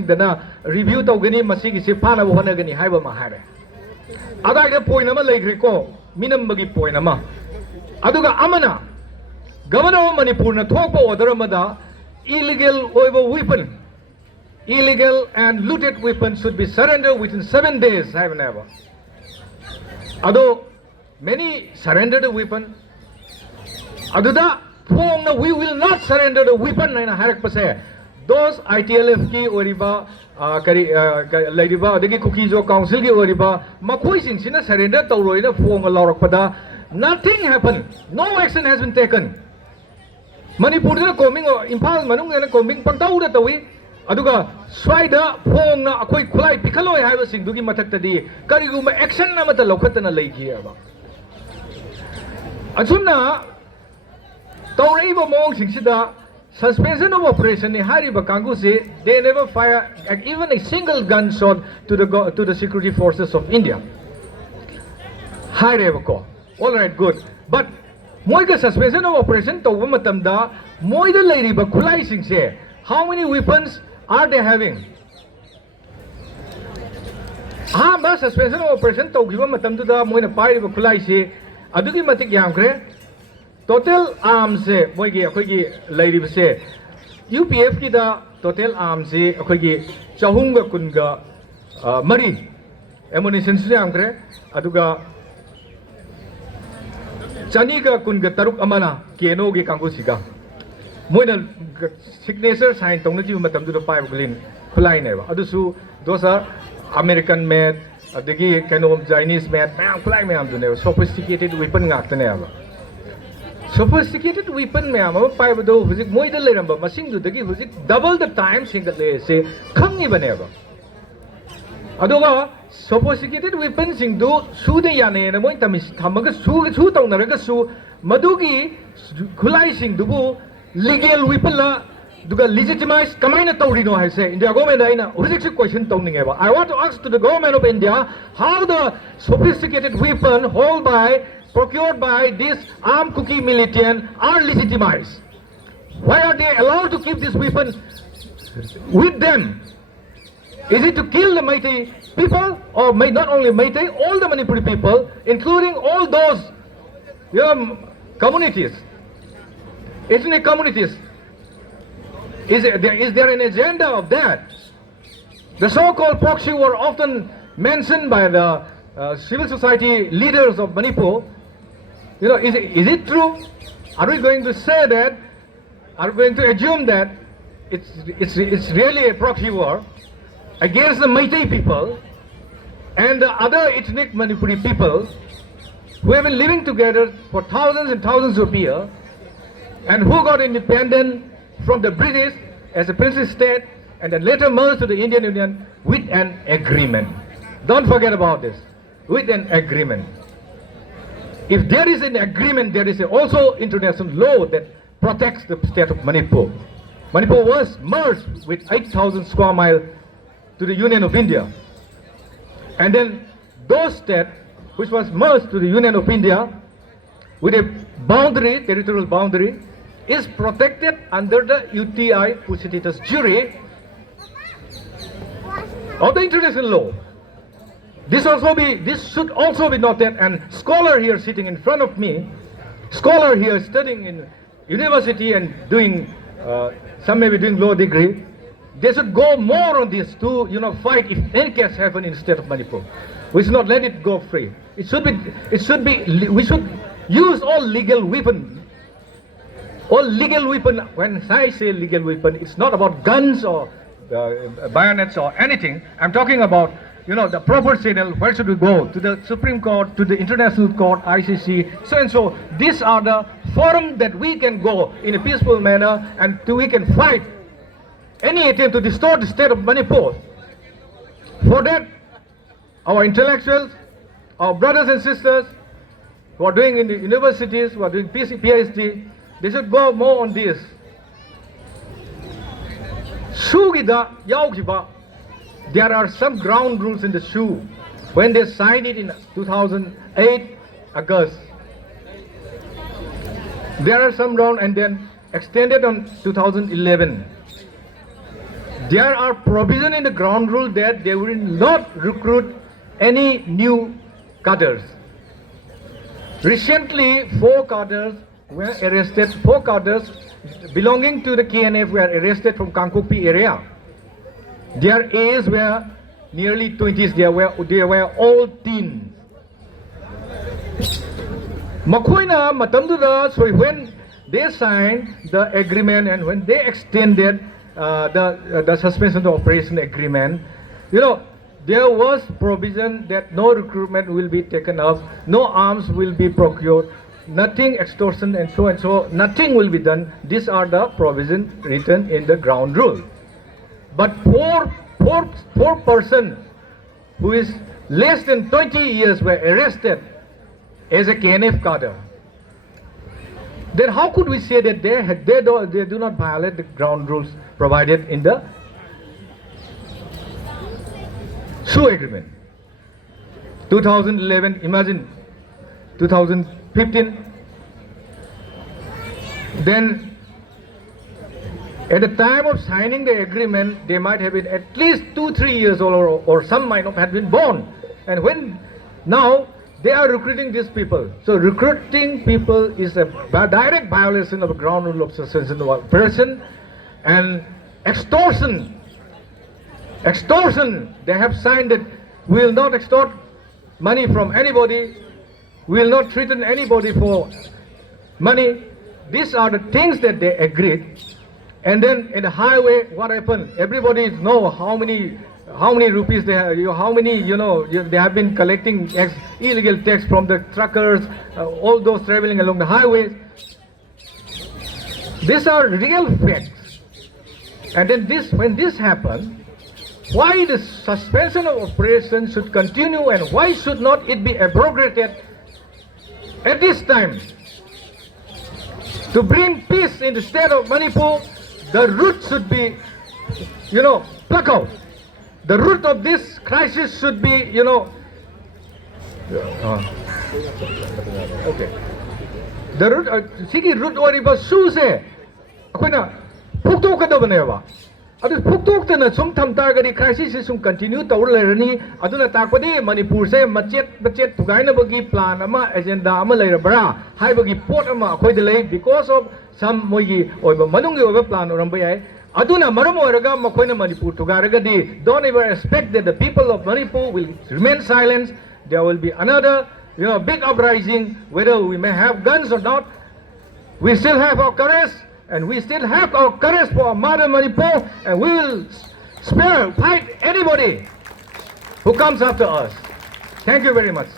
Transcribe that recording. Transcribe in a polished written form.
Dana review tawgani masigi si phana bo hanagani haiba ma hare adai da point ama leigri ko minam bagi point ama aduga amana governor of Manipur na thokpa order amada illegal illegal and looted weapons should be surrendered within 7 days. I have never ado many surrendered the weapon aduda phong na we will not surrender the weapon na harak pase those ITLF ki oriba kari ladiba adagi Kukizo council ki oriba makoi sing sina surrender tawroi na phong lawrak pada nothing happened, no action has been taken. Manipur na combing Impal manung na combing pangtaw na tawi aduga swaida phong na akoi khulai pikhaloi haiba sing dugi mathakta di kariguma action na mata lokhat na leiki aba achunna tawrei ba mong sing sida suspension of operation ni hariba kangu se they never fire even a single gunshot to the security forces of India. Hareba ko all right good but moi ka suspension of operation to matamda moi da leiriba khulai sing se how many weapons are they having ba suspension of operation to giba matamda da moi na pairiba khulai se adugi matik yamkre total arms se moigi akhoi leirib se UPF ki da total arms se akhoi chahum ga kun ga mari ammunition se amkre aduga chani ga kun ga taruk amana keno gi kangu siga moina signature sign tong na ji matam du pai bulin khulai ne ba adusu those are American made adagi kano Chinese made mam khulai mam du ne sophisticated weapon ngak ta ne ba sophisticated weapon ma'am पाइब दो हुजिक Moid लेरंबा मसिंग दुदगी हुजिक double the time single ले से खंगी बनेबा अदोगा sophisticated weapon सिंग दो सुदे याने न मोइ तमिस थमगा सु तौनरगा सु मदुगी खुलाई सिंग दुबु legal weapon ला दुगा legitimize कमाइना तौरिनो है से इंडिया गवर्नमेंट आइना हुजिक से question तौनिंगेबा I want to ask to the government of India how the sophisticated weapon held by procured by this armed Kuki militant are legitimized. Why are they allowed to keep this weapon with them? Is it to kill the Meitei people or not only Meitei, all the Manipuri people, including all those communities, ethnic communities? Is there an agenda of that? The so-called proxy were often mentioned by the civil society leaders of Manipur. Is it true? Are we going to say that? Are we going to assume that it's really a proxy war against the Meitei people and the other ethnic Manipuri people who have been living together for thousands and thousands of years and who got independent from the British as a princely state and then later merged to the Indian Union with an agreement. Don't forget about this. With an agreement. If there is an agreement, there is also international law that protects the state of Manipur. Manipur was merged with 8,000 square miles to the Union of India. And then those states, which was merged to the Union of India with a boundary, territorial boundary, is protected under the UTI Pusitas jury of the international law. This should also be noted, and scholar here sitting in front of me, scholar here studying in university and doing, some may be doing law degree, they should go more on this to, fight if any case happen in the state of Manipur. We should not let it go free. We should use all legal weapon. All legal weapon, when I say legal weapon, it's not about guns or bayonets or anything. I'm talking about the proper channel. Where should we go? To the Supreme Court, to the International Court, ICC, so and so. These are the forum that we can go in a peaceful manner and we can fight any attempt to distort the state of Manipur. For that, our intellectuals, our brothers and sisters who are doing in the universities, who are doing PhD, they should go more on this. Sugida Yaukiba. There are some ground rules in the SHU. When they signed it in 2008 August, there are some ground and then extended on 2011. there are provision in the ground rule that they will not recruit any new cadres. Recently, 4 cadres were arrested. 4 cadres belonging to the KNF were arrested from Kangkokpi area. Their ages were nearly 20s. They were all teens. Makoina matamduda, so when they signed the agreement and when they extended the suspension of operation agreement, you know, there was provision that no recruitment will be taken up, no arms will be procured, nothing extortion and so, nothing will be done. These are the provisions written in the ground rule. But four person who is less than 20 years were arrested as a KNF cadre. Then how could we say that they do not violate the ground rules provided in the SU agreement? 2011, imagine 2015. Then at the time of signing the agreement, they might have been at least 2-3 years old, or some might not have been born. And when now they are recruiting these people. So recruiting people is a direct violation of the ground rule of suspension of operation. And extortion, they have signed that we will not extort money from anybody, we will not threaten anybody for money. These are the things that they agreed. And then in the highway, what happened? Everybody knows how many rupees they have, how many, they have been collecting illegal tax from the truckers, all those traveling along the highways. These are real facts. And then when this happened, why the suspension of operation should continue and why should not it be abrogated at this time? To bring peace in the state of Manipur, the root should be, plucked out. The root of this crisis should be, okay. The root, sigi root oriba su se, akoina puktok kadabane. Adu puktok tena sum tham targadi crisis sum continue tawur lerani. Aduna takpadi Manipur se macet tugaina bagi plan ama agenda ama lerabra. Hai bagi port ama akoi delay because of some moigi oiba manungi oiba plan orambay. Aduna maram oiraga makoina Manipur tugaragadi. Don't ever expect that the people of Manipur will remain silent. There will be another, big uprising. Whether we may have guns or not, we still have our courage, and we still have our courage for our mother Manipur, and we will fight anybody who comes after us. Thank you very much.